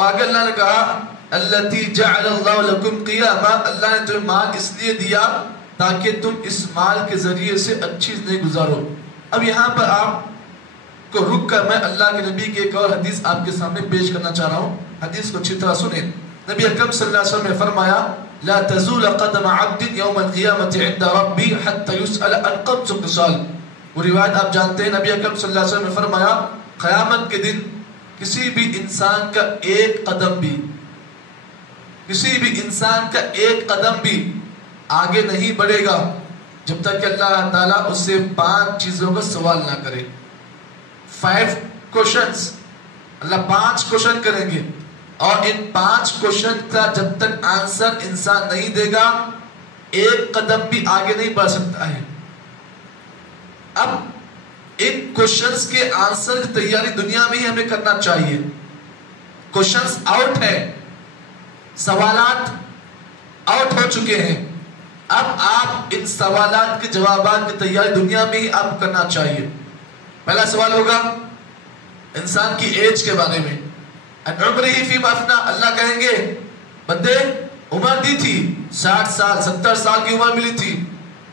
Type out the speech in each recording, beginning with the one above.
اور آگے اللہ نے کہا الَّتِي جَعَلَ اللَّهُ لَكُمْ قِيَامًا، اللہ نے تمہیں مال اس لیے دیا تاکہ تم اس مال کے ذریعے سے اچھی زندگی گزارو۔ اب یہاں پر آپ کو رک کر میں اللہ کے نبی کی ایک اور حدیث آپ کے سامنے پیش کرنا چاہ رہا ہوں۔ حدیث کو اچھی طرح سنیں۔ نبی اکرم صلی اللہ علیہ وسلم نے فرمایا لا تزول قدم عبد یوم القیامت عند ربی حتی یسأل عن خمس خصال۔ وہ روایت آپ جانتے ہیں، نبی اکرم صلی اللہ علیہ وسلم نے فرمایا قیامت کے دن کسی بھی انسان کا ایک قدم بھی آگے نہیں بڑھے گا جب تک کہ اللہ تعالیٰ اس سے 5 چیزوں کا سوال نہ کرے۔ 5 questions، اللہ 5 کوشچن کریں گے، اور ان 5 کوشچن کا جب تک آنسر انسان نہیں دے گا ایک قدم بھی آگے نہیں بڑھ سکتا ہے۔ اب ان کوشچنز کے آنسر کی تیاری دنیا میں ہی ہمیں کرنا چاہیے۔ کوشچنز آؤٹ ہے، سوالات آؤٹ ہو چکے ہیں، اب آپ ان سوالات کے جوابات کی تیاری دنیا میں ہی آپ کرنا چاہیے۔ پہلا سوال ہوگا انسان کی ایج کے بارے میں، ان عمرہ فیما افنا، اللہ کہیں گے بندے عمر دی تھی 60 سال 70 سال کی عمر ملی تھی،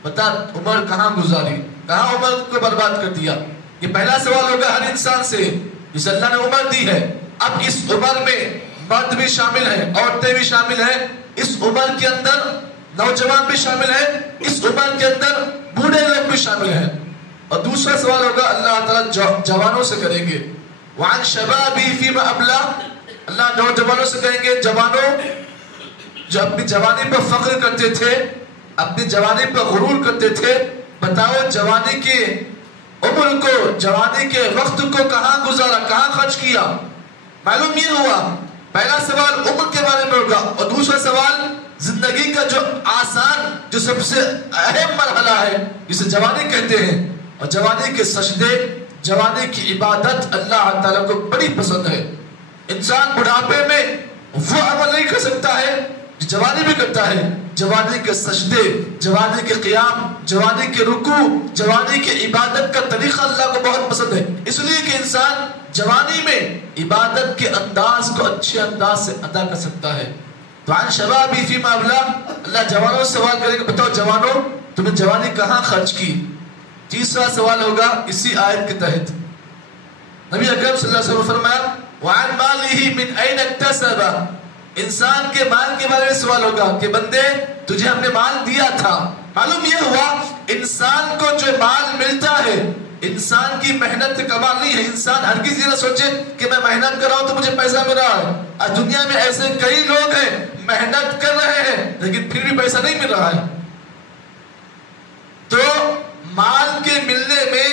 بتا عمر کہاں گزاری، کہاں عمر کو برباد کر دیا۔ یہ پہلا سوال ہوگا ہر انسان سے جسے اللہ نے عمر دی ہے۔ اب اس عمر میں مرد بھی شامل ہیں، عورتیں بھی شامل ہیں، اس عمر کے اندر نوجوان بھی شامل ہیں، اس عمر کے اندر بوڑھے لوگ بھی شامل ہیں۔ اور دوسرا سوال ہوگا اللہ تعالیٰ جوانوں سے کریں گے وعن شبابی فیما ابلا، اللہ نوجوانوں سے کہیں گے جوانوں جو اپنی جوانی پر فخر کرتے تھے، اپنی جوانی پر غرور کرتے تھے، بتاؤ جوانی کے عمر کو، جوانی کے وقت کو کہاں گزارا، کہاں خرچ کیا۔ معلوم یہ ہوا پہلا سوال عمر کے بارے میں ہوگا، اور دوسرا سوال زندگی کا جو آسان، جو سب سے اہم مرحلہ ہے جسے جوانی کہتے ہیں، اور جوانی کے سجدے، جوانی کی عبادت اللہ تعالیٰ کو بڑی پسند ہے۔ انسان بڑھاپے میں وہ عمل نہیں کر سکتا ہے جو جوانی میں کرتا ہے، جوانی کے سجدے، جوانی کے قیام، جوانی کے رکوع، جوانی کی عبادت کا طریقہ اللہ کو بہت پسند ہے، اس لیے کہ انسان جوانی میں عبادت کے انداز کو اچھے انداز سے ادا کر سکتا ہے۔ تو عن شبابی فیما ابلا، اللہ جوانوں سے سوال کرے گا بتاؤ جوانوں تمہیں جوانی کہاں خرچ کی۔ تیسرا سوال ہوگا اسی آیت کے تحت، نبی اکرم صلی اللہ علیہ وسلم فرمایا وعن مالہ من این اکتسب، انسان کے مال کے بارے میں سوال ہوگا کہ بندے تجھے ہم نے مال دیا تھا۔ معلوم یہ ہوا انسان کو جو مال ملتا ہے انسان کی محنت سے کمال نہیں ہے۔ انسان ہرگز یہ نہ سوچے کہ میں محنت کر رہا ہوں تو مجھے پیسہ مل رہا ہے۔ آج دنیا میں ایسے کئی لوگ ہیں محنت کر رہے ہیں لیکن پھر بھی پیسہ نہیں مل رہا ہے۔ تو مال کے ملنے میں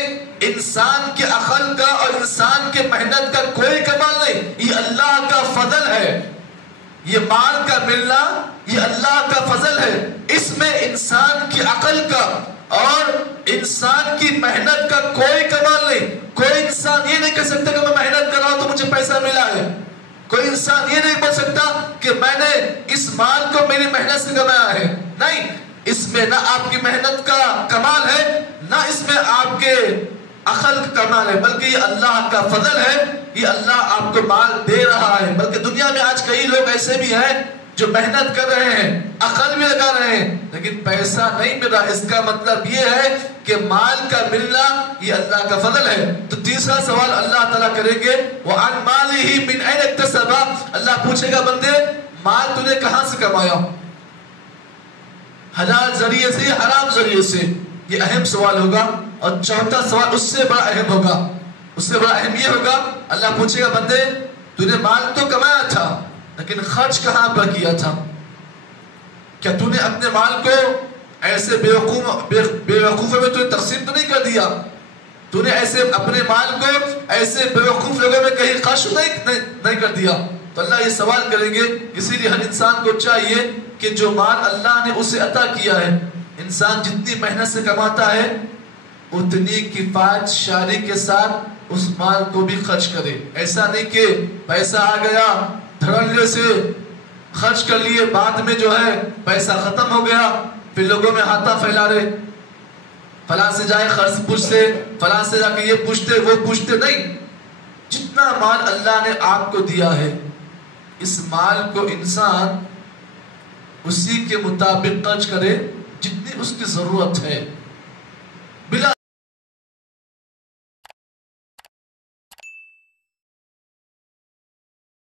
انسان کے عقل کا اور انسان کے محنت کا کوئی کمال نہیں، یہ اللہ کا فضل ہے۔ یہ مال کا ملنا یہ اللہ کا فضل ہے، اس میں انسان کی عقل کا اور انسان کی محنت کا کوئی کمال نہیں۔ کوئی انسان یہ نہیں کہہ سکتا کہ میں محنت کر رہا ہوں تو مجھے پیسہ ملا ہے۔ کوئی انسان یہ نہیں بول سکتا کہ میں نے اس مال کو میری محنت سے کمایا ہے۔ نہیں، اس میں نہ آپ کی محنت کا کمال ہے نہ اس میں آپ کے عقل کا کمال ہے، بلکہ یہ اللہ کا فضل ہے، یہ اللہ آپ کو مال دے رہا ہے۔ بلکہ دنیا میں آج کئی لوگ ایسے بھی ہیں جو محنت کر رہے ہیں، عقل بھی لگا رہے ہیں لیکن پیسہ نہیں مل رہا۔ اس کا مطلب یہ ہے کہ مال کا ملنا یہ اللہ کا فضل ہے۔ تو تیسرا سوال اللہ تعالیٰ کریں گے وَعَنْ مَالِهِ مِنْ أَيْنَ اكْتَسَبَ، اللہ پوچھے گا بندے مال تو نے کہاں سے کمایا، حلال ذریعے سے یا حرام ذریعے سے، یہ اہم سوال ہوگا۔ اور چوتھا سوال اس سے بڑا اہم ہوگا، اس سے بڑا اہم یہ ہوگا اللہ پوچھے گا بندے تو نے مال تو کمایا تھا لیکن خرچ کہاں پر کیا تھا، کیا تو نے اپنے مال کو ایسے بیوقوفوں میں تو نے تقسیم تو نہیں کر دیا، تو نے ایسے اپنے مال کو ایسے بیوقوف لوگوں میں کہیں خرچ نہیں کر دیا۔ تو اللہ یہ سوال کریں گے، اسی لیے ہر انسان کو چاہیے کہ جو مال اللہ نے اسے عطا کیا ہے، انسان جتنی محنت سے کماتا ہے اتنی کفایت شعری کے ساتھ اس مال کو بھی خرچ کرے۔ ایسا نہیں کہ پیسہ آ گیا دھڑلے سے خرچ کر لیے، بعد میں جو ہے پیسہ ختم ہو گیا پھر لوگوں میں ہاتھا پھیلا رہے، فلاں سے جائے خرچ پوچھتے، فلاں سے جا کے یہ پوچھتے وہ پوچھتے۔ نہیں، جتنا مال اللہ نے آپ کو دیا ہے اس مال کو انسان اسی کے مطابق خرچ کرے جتنی اس کی ضرورت ہے.